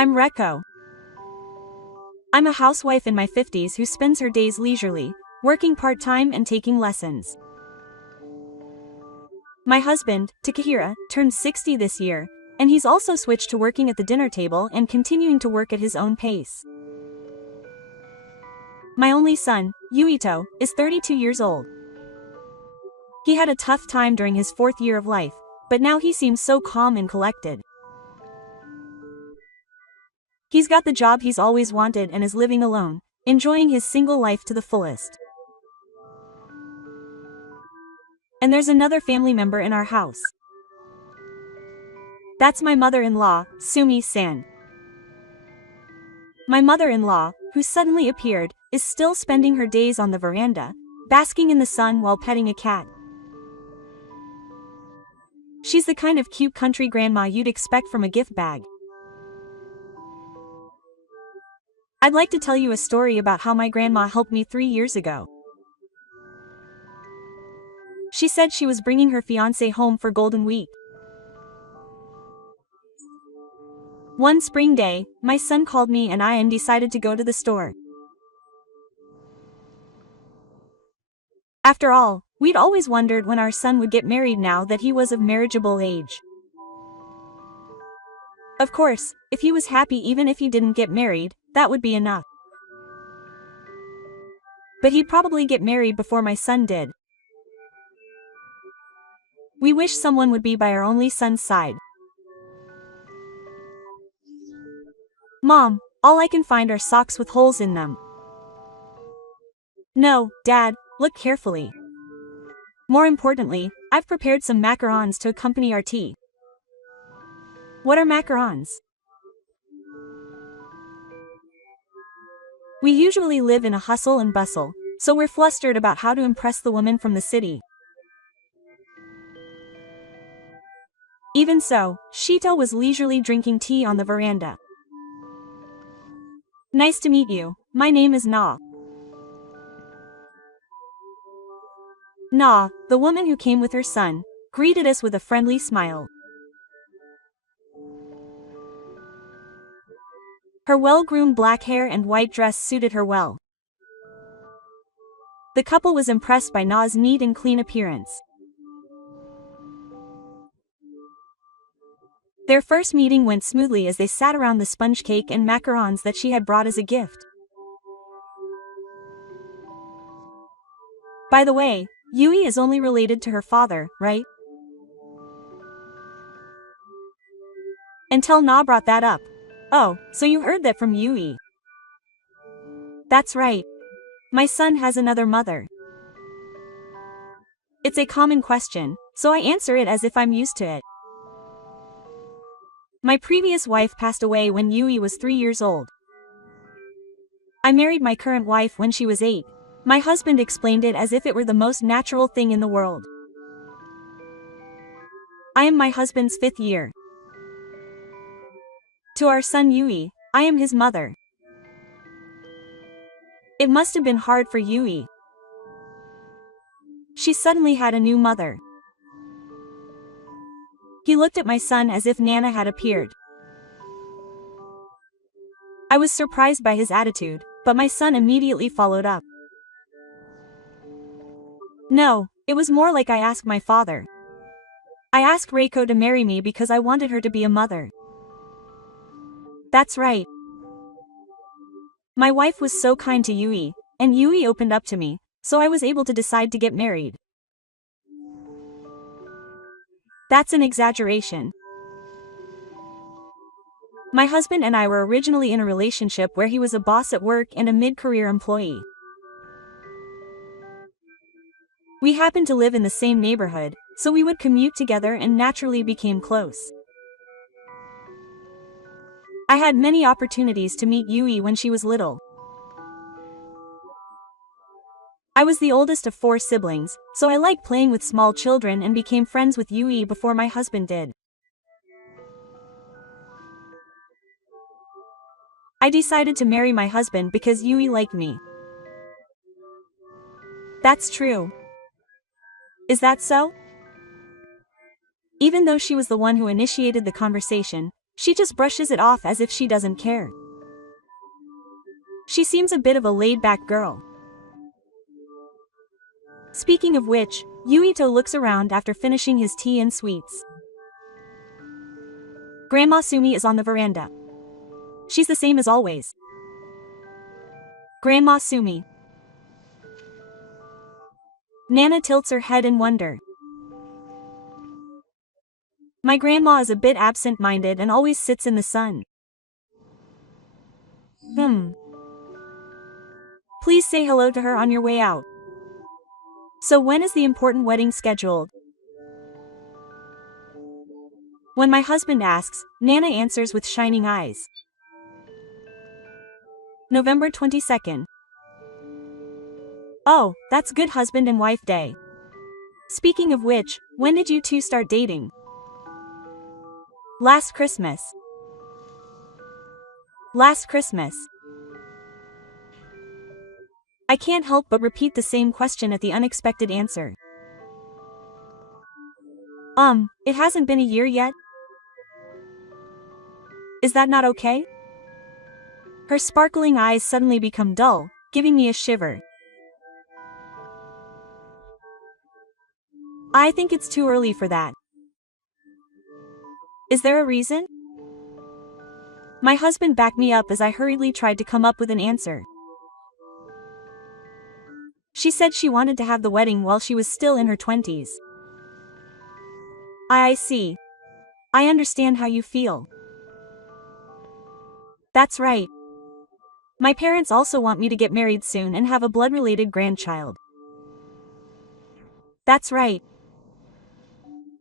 I'm Reko. I'm a housewife in my 50s who spends her days leisurely, working part-time and taking lessons. My husband, Takahira, turned 60 this year, and he's also switched to working at the dinner table and continuing to work at his own pace. My only son, Yuito, is 32 years old. He had a tough time during his 4th year of life, but now he seems so calm and collected. He's got the job he's always wanted and is living alone, enjoying his single life to the fullest. And there's another family member in our house. That's my mother-in-law, Sumi-san. My mother-in-law, who suddenly appeared, is still spending her days on the veranda, basking in the sun while petting a cat. She's the kind of cute country grandma you'd expect from a gift bag. I'd like to tell you a story about how my grandma helped me 3 years ago. She said she was bringing her fiancé home for Golden Week. One spring day, my son called me and I decided to go to the store. After all, we'd always wondered when our son would get married now that he was of marriageable age. Of course, if he was happy even if he didn't get married, that would be enough. But he'd probably get married before my son did. We wish someone would be by our only son's side. Mom, all I can find are socks with holes in them. No, Dad, look carefully. More importantly, I've prepared some macarons to accompany our tea. What are macarons? We usually live in a hustle and bustle, so we're flustered about how to impress the woman from the city. Even so, Shito was leisurely drinking tea on the veranda. Nice to meet you, my name is Na. Na, the woman who came with her son, greeted us with a friendly smile. Her well-groomed black hair and white dress suited her well. The couple was impressed by Na's neat and clean appearance. Their first meeting went smoothly as they sat around the sponge cake and macarons that she had brought as a gift. By the way, Yui is only related to her father, right? Until Na brought that up. Oh, so you heard that from Yui? That's right. My son has another mother. It's a common question, so I answer it as if I'm used to it. My previous wife passed away when Yui was 3 years old. I married my current wife when she was 8. My husband explained it as if it were the most natural thing in the world. I am my husband's 5th year. To our son Yui, I am his mother. It must have been hard for Yui. She suddenly had a new mother. He looked at my son as if Nana had appeared. I was surprised by his attitude, but my son immediately followed up. No, it was more like I asked my father. I asked Reiko to marry me because I wanted her to be a mother. That's right. My wife was so kind to Yui, and Yui opened up to me, so I was able to decide to get married. That's an exaggeration. My husband and I were originally in a relationship where he was a boss at work and a mid-career employee. We happened to live in the same neighborhood, so we would commute together and naturally became close. I had many opportunities to meet Yui when she was little. I was the oldest of 4 siblings, so I liked playing with small children and became friends with Yui before my husband did. I decided to marry my husband because Yui liked me. That's true. Is that so? Even though she was the one who initiated the conversation, She just brushes it off as if she doesn't care. She seems a bit of a laid-back girl. Speaking of which, Yuito looks around after finishing his tea and sweets. Grandma Sumi is on the veranda. She's the same as always. Grandma Sumi. Nana tilts her head in wonder. My grandma is a bit absent-minded and always sits in the sun. Please say hello to her on your way out. So when is the important wedding scheduled? When my husband asks, Nana answers with shining eyes. November 22nd. Oh, that's good husband and wife day. Speaking of which, when did you two start dating? Last Christmas. Last Christmas. I can't help but repeat the same question at the unexpected answer. It hasn't been a year yet? Is that not okay? Her sparkling eyes suddenly become dull, giving me a shiver. I think it's too early for that. Is there a reason? My husband backed me up as I hurriedly tried to come up with an answer. She said she wanted to have the wedding while she was still in her 20s. I see. I understand how you feel. That's right. My parents also want me to get married soon and have a blood-related grandchild. That's right.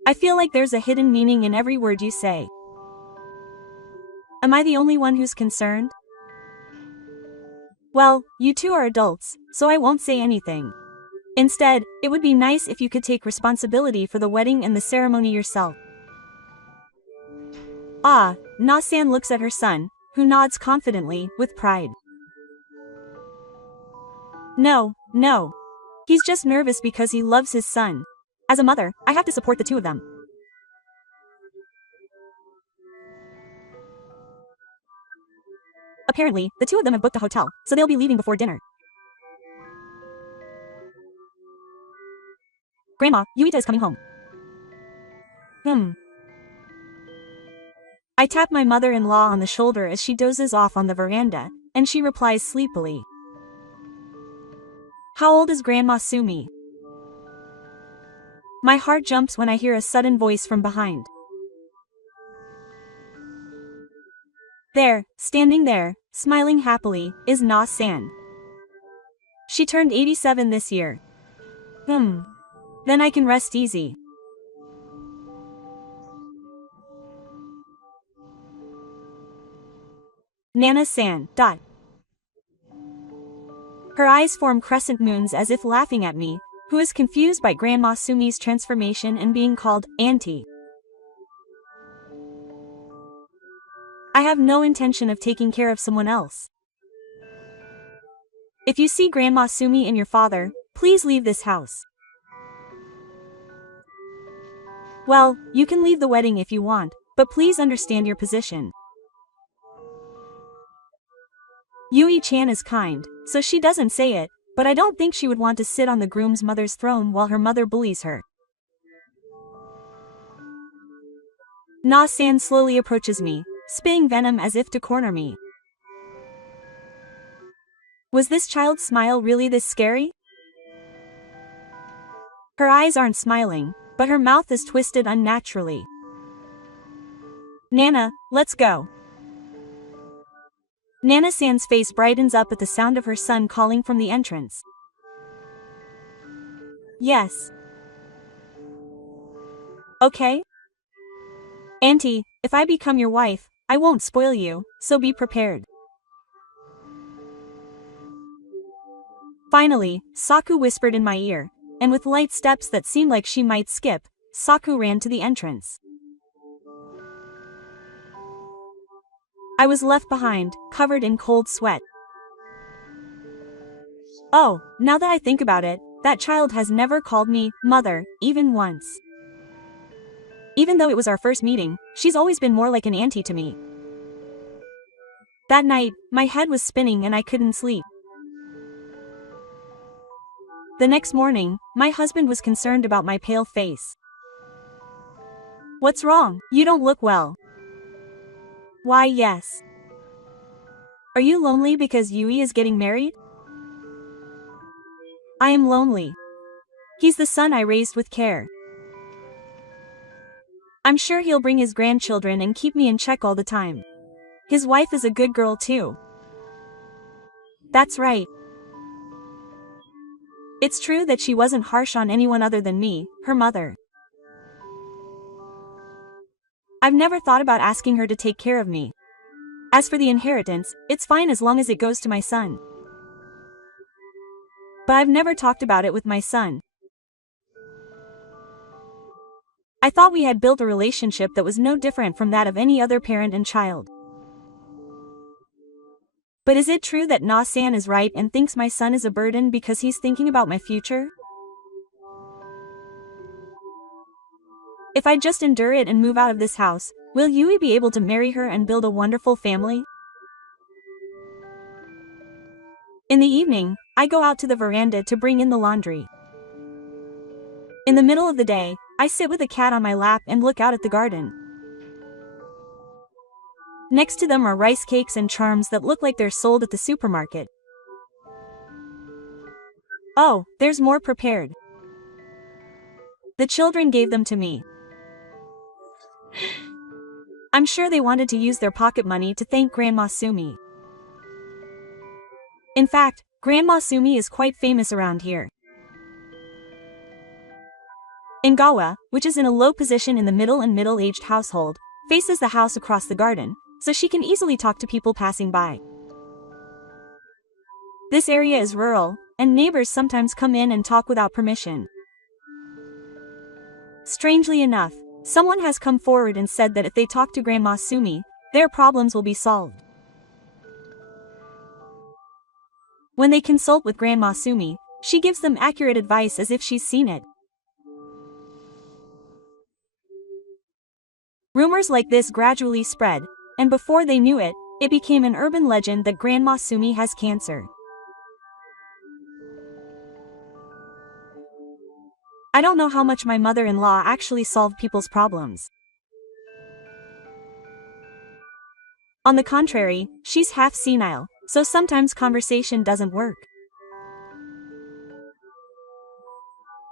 I feel like there's a hidden meaning in every word you say. Am I the only one who's concerned? Well, you two are adults, so I won't say anything. Instead, it would be nice if you could take responsibility for the wedding and the ceremony yourself. Ah, Na-san looks at her son, who nods confidently, with pride. No. He's just nervous because he loves his son. As a mother, I have to support the two of them. Apparently, the two of them have booked a hotel, so they'll be leaving before dinner. Grandma, Yuita is coming home. I tap my mother-in-law on the shoulder as she dozes off on the veranda, and she replies sleepily. How old is Grandma Sumi? My heart jumps when I hear a sudden voice from behind. There, standing there, smiling happily, is Na-san. She turned 87 this year. Then I can rest easy. Nana-san. Her eyes form crescent moons as if laughing at me, who is confused by Grandma Sumi's transformation and being called Auntie. I have no intention of taking care of someone else. If you see Grandma Sumi and your father, please leave this house. Well, you can leave the wedding if you want, but please understand your position. Yui-chan is kind, so she doesn't say it, but I don't think she would want to sit on the groom's mother's throne while her mother bullies her. Na-san slowly approaches me, spitting venom as if to corner me. Was this child's smile really this scary? Her eyes aren't smiling, but her mouth is twisted unnaturally. Nana, let's go. Nana-san's face brightens up at the sound of her son calling from the entrance. Yes. Okay? Auntie, if I become your wife, I won't spoil you, so be prepared. Finally, Saku whispered in my ear, and with light steps that seemed like she might skip, Saku ran to the entrance. I was left behind, covered in cold sweat. Oh, now that I think about it, that child has never called me mother, even once. Even though it was our first meeting, she's always been more like an auntie to me. That night, my head was spinning and I couldn't sleep. The next morning, my husband was concerned about my pale face. "What's wrong? You don't look well." "Why, yes. Are you lonely because Yui is getting married?" "I am lonely. He's the son I raised with care. I'm sure he'll bring his grandchildren and keep me in check all the time. His wife is a good girl too." "That's right. It's true that she wasn't harsh on anyone other than me, her mother. I've never thought about asking her to take care of me. As for the inheritance, it's fine as long as it goes to my son. But I've never talked about it with my son. I thought we had built a relationship that was no different from that of any other parent and child. But is it true that Na-san is right and thinks my son is a burden because he's thinking about my future? If I just endure it and move out of this house, will Yui be able to marry her and build a wonderful family?" In the evening, I go out to the veranda to bring in the laundry. In the middle of the day, I sit with a cat on my lap and look out at the garden. Next to them are rice cakes and charms that look like they're sold at the supermarket. Oh, there's more prepared. The children gave them to me. I'm sure they wanted to use their pocket money to thank Grandma Sumi. In fact, Grandma Sumi is quite famous around here. Ngawa, which is in a low position in the middle and middle-aged household, faces the house across the garden, so she can easily talk to people passing by. This area is rural, and neighbors sometimes come in and talk without permission. Strangely enough, someone has come forward and said that if they talk to Grandma Sumi, their problems will be solved. When they consult with Grandma Sumi, she gives them accurate advice as if she's seen it. Rumors like this gradually spread, and before they knew it, it became an urban legend that Grandma Sumi has cancer. I don't know how much my mother-in-law actually solved people's problems. On the contrary, she's half senile, so sometimes conversation doesn't work.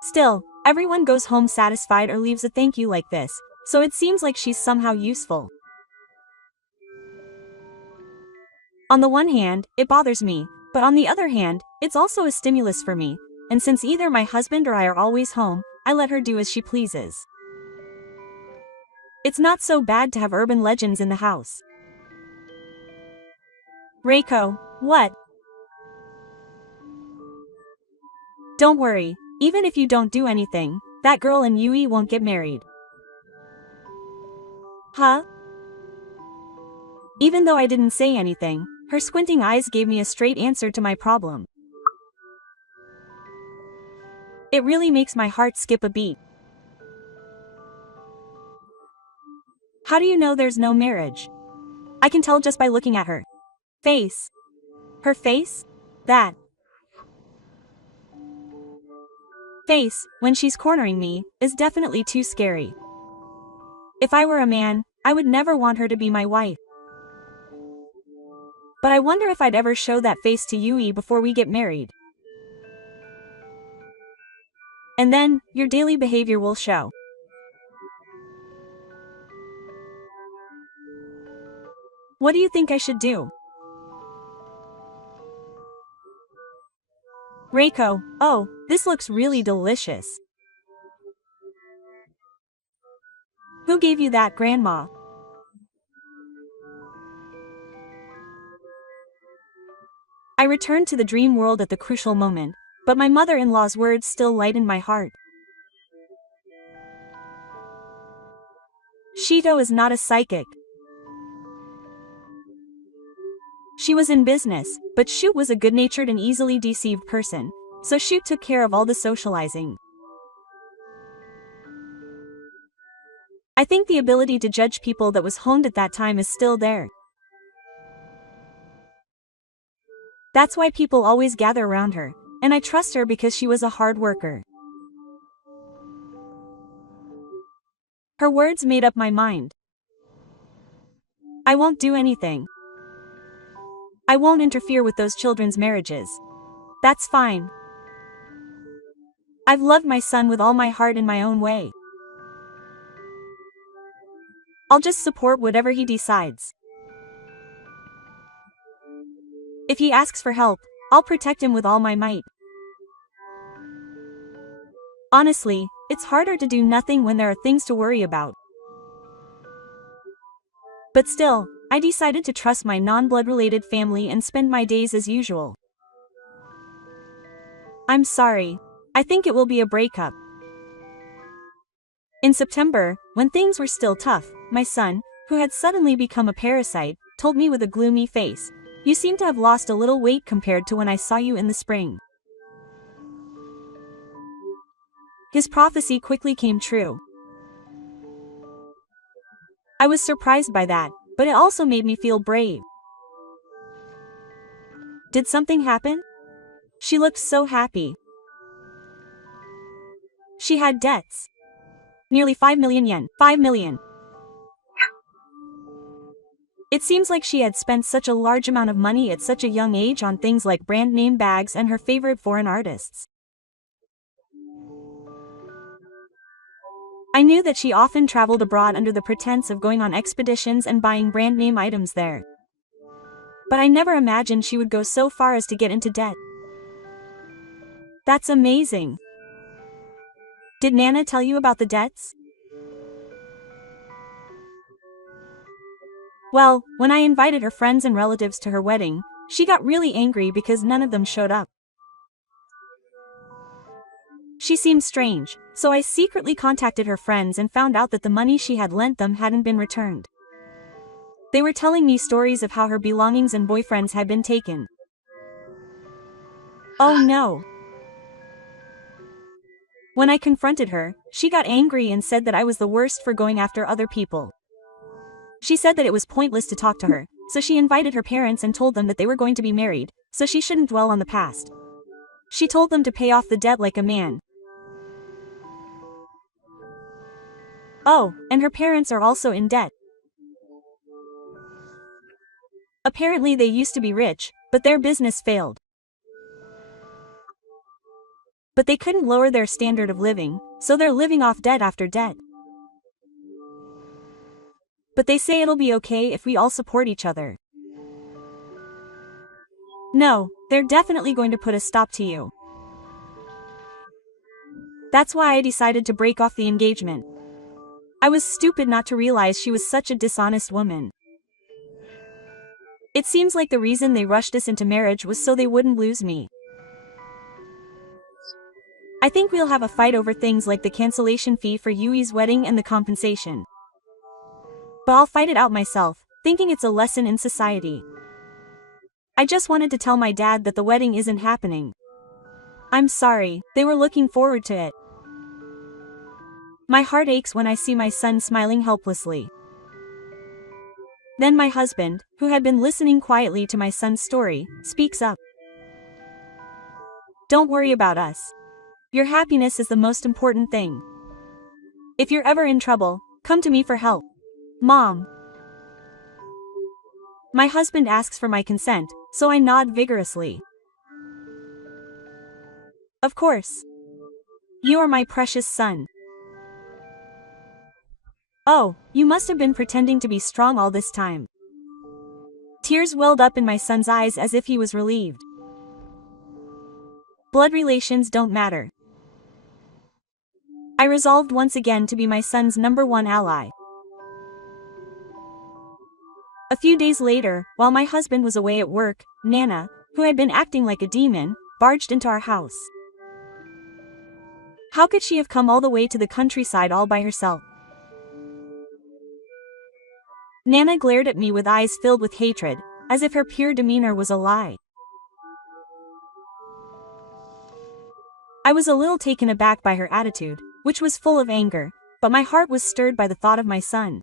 Still, everyone goes home satisfied or leaves a thank you like this, so it seems like she's somehow useful. On the one hand, it bothers me, but on the other hand, it's also a stimulus for me, and since either my husband or I are always home, I let her do as she pleases. It's not so bad to have urban legends in the house. Reiko, what? Don't worry, even if you don't do anything, that girl and Yui won't get married. Huh? Even though I didn't say anything, her squinting eyes gave me a straight answer to my problem. It really makes my heart skip a beat. How do you know there's no marriage? I can tell just by looking at her face. Her face? That face, when she's cornering me, is definitely too scary. If I were a man, I would never want her to be my wife. But I wonder if I'd ever show that face to Yui before we get married. And then, your daily behavior will show. What do you think I should do? Reiko, oh, this looks really delicious. Who gave you that, Grandma? I returned to the dream world at the crucial moment, but my mother-in-law's words still lightened my heart. Shito is not a psychic. She was in business, but Shu was a good-natured and easily deceived person, so Shu took care of all the socializing. I think the ability to judge people that was honed at that time is still there. That's why people always gather around her, and I trust her because she was a hard worker. Her words made up my mind. I won't do anything. I won't interfere with those children's marriages. That's fine. I've loved my son with all my heart in my own way. I'll just support whatever he decides. If he asks for help, I'll protect him with all my might. Honestly, it's harder to do nothing when there are things to worry about. But still, I decided to trust my non-blood-related family and spend my days as usual. I'm sorry. I think it will be a breakup. In September, when things were still tough, my son, who had suddenly become a parasite, told me with a gloomy face, "You seem to have lost a little weight compared to when I saw you in the spring." His prophecy quickly came true. I was surprised by that, but it also made me feel brave. Did something happen? She looked so happy. She had debts. Nearly 5 million yen. 5 million. It seems like she had spent such a large amount of money at such a young age on things like brand name bags and her favorite foreign artists. I knew that she often traveled abroad under the pretense of going on expeditions and buying brand name items there. But I never imagined she would go so far as to get into debt. That's amazing. Did Nana tell you about the debts? Well, when I invited her friends and relatives to her wedding, she got really angry because none of them showed up. She seemed strange, so I secretly contacted her friends and found out that the money she had lent them hadn't been returned. They were telling me stories of how her belongings and boyfriends had been taken. Oh no. When I confronted her, she got angry and said that I was the worst for going after other people. She said that it was pointless to talk to her, so she invited her parents and told them that they were going to be married, so she shouldn't dwell on the past. She told them to pay off the debt like a man. Oh, and her parents are also in debt. Apparently they used to be rich, but their business failed. But they couldn't lower their standard of living, so they're living off debt after debt. But they say it'll be okay if we all support each other. No, they're definitely going to put a stop to you. That's why I decided to break off the engagement. I was stupid not to realize she was such a dishonest woman. It seems like the reason they rushed us into marriage was so they wouldn't lose me. I think we'll have a fight over things like the cancellation fee for Yui's wedding and the compensation. But I'll fight it out myself, thinking it's a lesson in society. I just wanted to tell my dad that the wedding isn't happening. I'm sorry, they were looking forward to it. My heart aches when I see my son smiling helplessly. Then my husband, who had been listening quietly to my son's story, speaks up. Don't worry about us. Your happiness is the most important thing. If you're ever in trouble, come to me for help. Mom. My husband asks for my consent, so I nod vigorously. Of course. You are my precious son. Oh, you must have been pretending to be strong all this time. Tears welled up in my son's eyes as if he was relieved. Blood relations don't matter. I resolved once again to be my son's #1 ally. A few days later, while my husband was away at work, Nana, who had been acting like a demon, barged into our house. How could she have come all the way to the countryside all by herself? Nana glared at me with eyes filled with hatred, as if her pure demeanor was a lie. I was a little taken aback by her attitude, which was full of anger, but my heart was stirred by the thought of my son.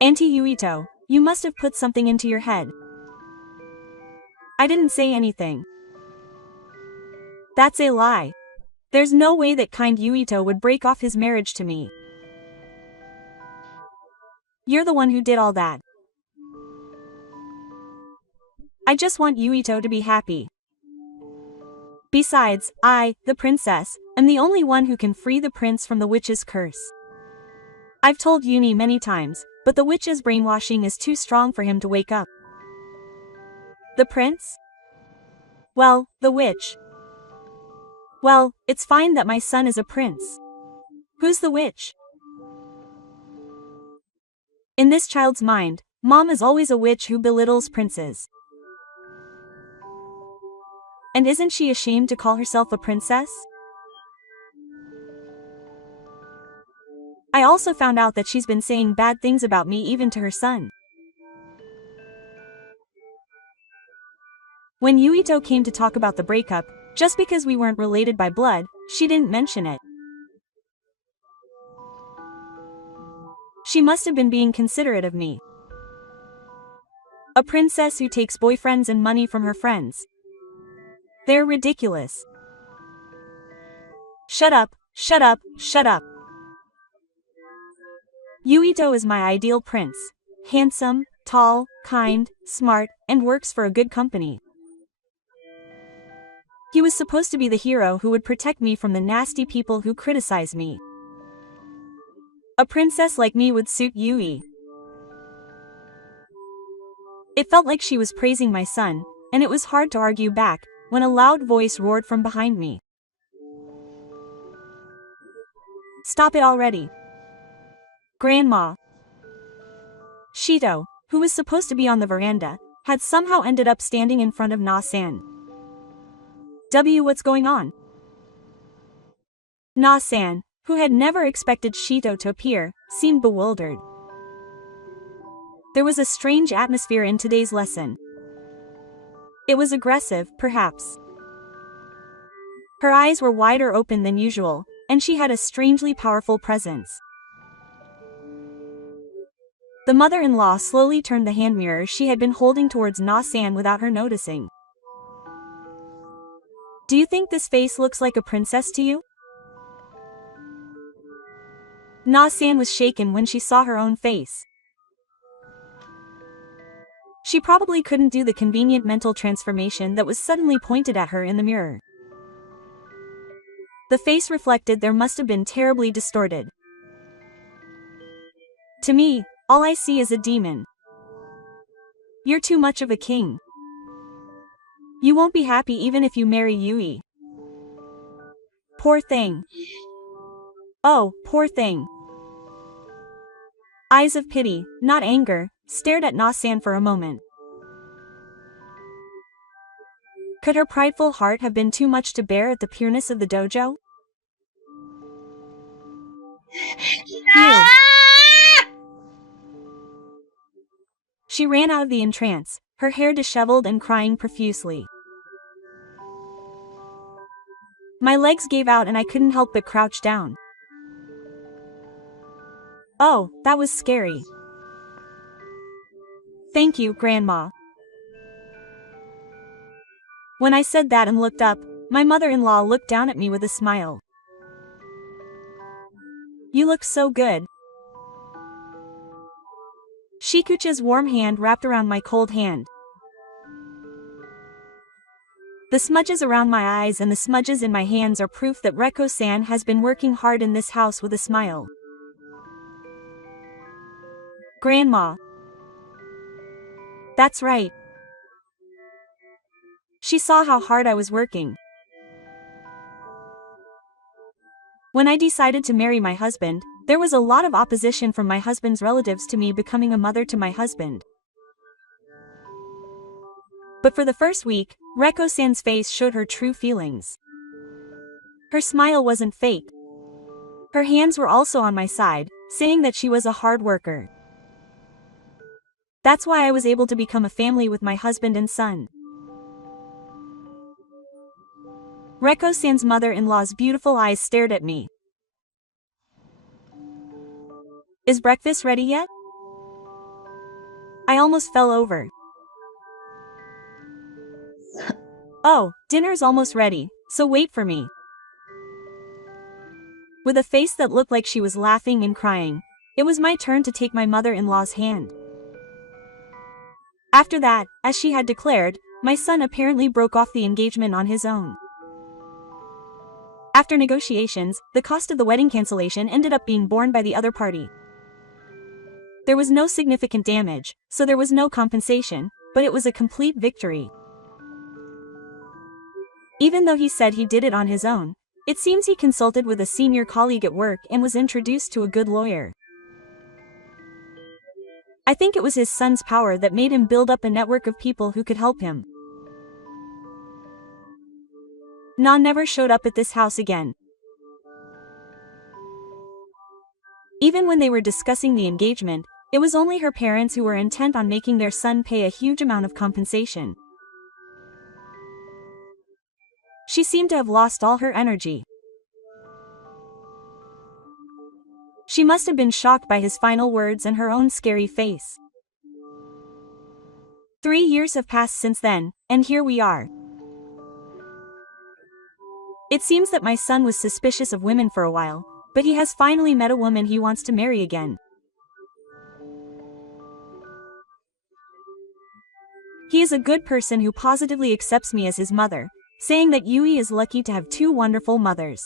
Auntie Yuito, you must have put something into your head. I didn't say anything. That's a lie. There's no way that kind Yuito would break off his marriage to me. You're the one who did all that. I just want Yuito to be happy. Besides, I, the princess, am the only one who can free the prince from the witch's curse. I've told Yuni many times, but the witch's brainwashing is too strong for him to wake up. The prince? Well, the witch. Well, it's fine that my son is a prince. Who's the witch? In this child's mind, Mom is always a witch who belittles princes. And isn't she ashamed to call herself a princess? I also found out that she's been saying bad things about me even to her son. When Yuito came to talk about the breakup, just because we weren't related by blood, she didn't mention it. She must have been being considerate of me. A princess who takes boyfriends and money from her friends. They're ridiculous. Shut up, shut up, shut up. Yuito is my ideal prince. Handsome, tall, kind, smart, and works for a good company. He was supposed to be the hero who would protect me from the nasty people who criticize me. A princess like me would suit Yui. It felt like she was praising my son, and it was hard to argue back, when a loud voice roared from behind me. Stop it already. Grandma. Shito, who was supposed to be on the veranda, had somehow ended up standing in front of Na-san. What's going on? Na-san, who had never expected Shito to appear, seemed bewildered. There was a strange atmosphere in today's lesson. It was aggressive, perhaps. Her eyes were wider open than usual, and she had a strangely powerful presence. The mother-in-law slowly turned the hand mirror she had been holding towards Na-san without her noticing. Do you think this face looks like a princess to you? Na-san was shaken when she saw her own face. She probably couldn't do the convenient mental transformation that was suddenly pointed at her in the mirror. The face reflected there must have been terribly distorted. To me, all I see is a demon. You're too much of a king. You won't be happy even if you marry Yui. Poor thing. Oh, poor thing. Eyes of pity, not anger, stared at Na-san for a moment. Could her prideful heart have been too much to bear at the pureness of the dojo? Phew. She ran out of the entrance, her hair disheveled and crying profusely. My legs gave out and I couldn't help but crouch down. Oh, that was scary. Thank you, Grandma. When I said that and looked up, my mother-in-law looked down at me with a smile. You look so good. Shikucha's warm hand wrapped around my cold hand. The smudges around my eyes and the smudges in my hands are proof that Reko-san has been working hard in this house with a smile. Grandma. That's right. She saw how hard I was working. When I decided to marry my husband, there was a lot of opposition from my husband's relatives to me becoming a mother to my husband. But for the first week, Reko-san's face showed her true feelings. Her smile wasn't fake. Her hands were also on my side, saying that she was a hard worker. That's why I was able to become a family with my husband and son. Reko-san's mother-in-law's beautiful eyes stared at me. Is breakfast ready yet? I almost fell over. Oh, dinner's almost ready, so wait for me. With a face that looked like she was laughing and crying, it was my turn to take my mother-in-law's hand. After that, as she had declared, my son apparently broke off the engagement on his own. After negotiations, the cost of the wedding cancellation ended up being borne by the other party. There was no significant damage, so there was no compensation, but it was a complete victory. Even though he said he did it on his own, it seems he consulted with a senior colleague at work and was introduced to a good lawyer. I think it was his son's power that made him build up a network of people who could help him. Na never showed up at this house again. Even when they were discussing the engagement, it was only her parents who were intent on making their son pay a huge amount of compensation. She seemed to have lost all her energy. She must have been shocked by his final words and her own scary face. 3 years have passed since then, and here we are. It seems that my son was suspicious of women for a while, but he has finally met a woman he wants to marry again. He is a good person who positively accepts me as his mother, saying that Yui is lucky to have 2 wonderful mothers.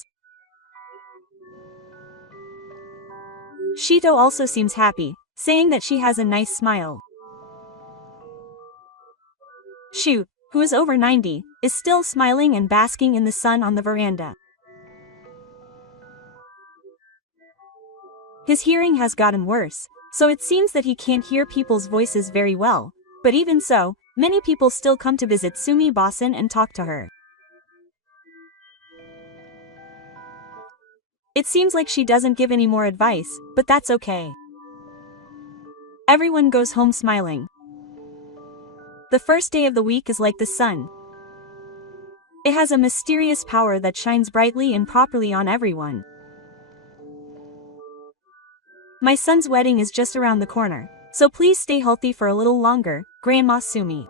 Shito also seems happy, saying that she has a nice smile. Shu, who is over 90, is still smiling and basking in the sun on the veranda. His hearing has gotten worse, so it seems that he can't hear people's voices very well, but even so, many people still come to visit Sumi Basen and talk to her. It seems like she doesn't give any more advice, but that's okay. Everyone goes home smiling. The first day of the week is like the sun. It has a mysterious power that shines brightly and properly on everyone. My son's wedding is just around the corner, so please stay healthy for a little longer, Grandma Sumi.